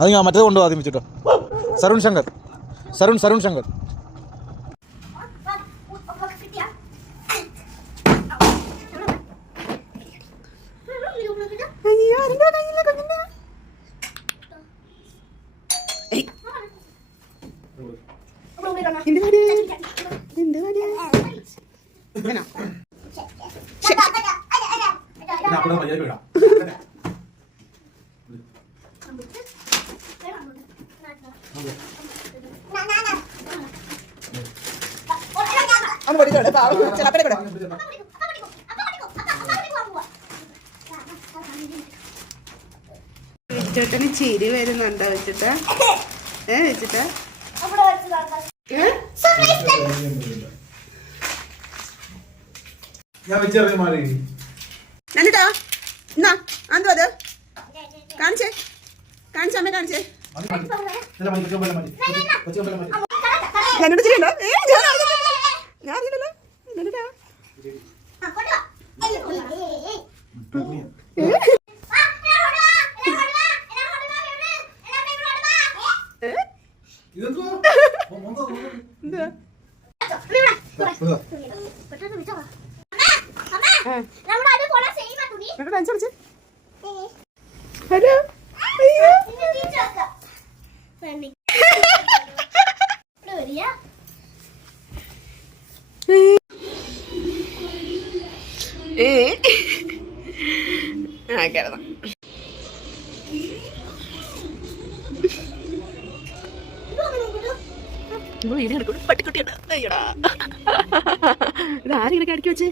അത് ഞാൻ മറ്റേത് കൊണ്ടുപോകാം ആദ്യം വെച്ചിട്ടോ. സരുൺ ശങ്കർ, സരുൺ ശങ്കർ. വെച്ചിട്ടന് ചിരി വരുന്നുണ്ടോ വെച്ചിട്ട് വെച്ചിട്ട് എന്നിട്ടാ എന്നാ എന്തോ അത് കാണിച്ചേ കാണിച്ചമ്മ കാണിച്ചേ എന്നോട് ചെയ്യണ്ടോ ഞാൻ അറിയില്ലല്ലോ എന്നിട്ടാ ഹലോ കേരളം പട്ടിക്കുട്ടിയാണ്. അയ്യടാ ഇത് ആരെങ്കിലും അടുക്കി വെച്ചേ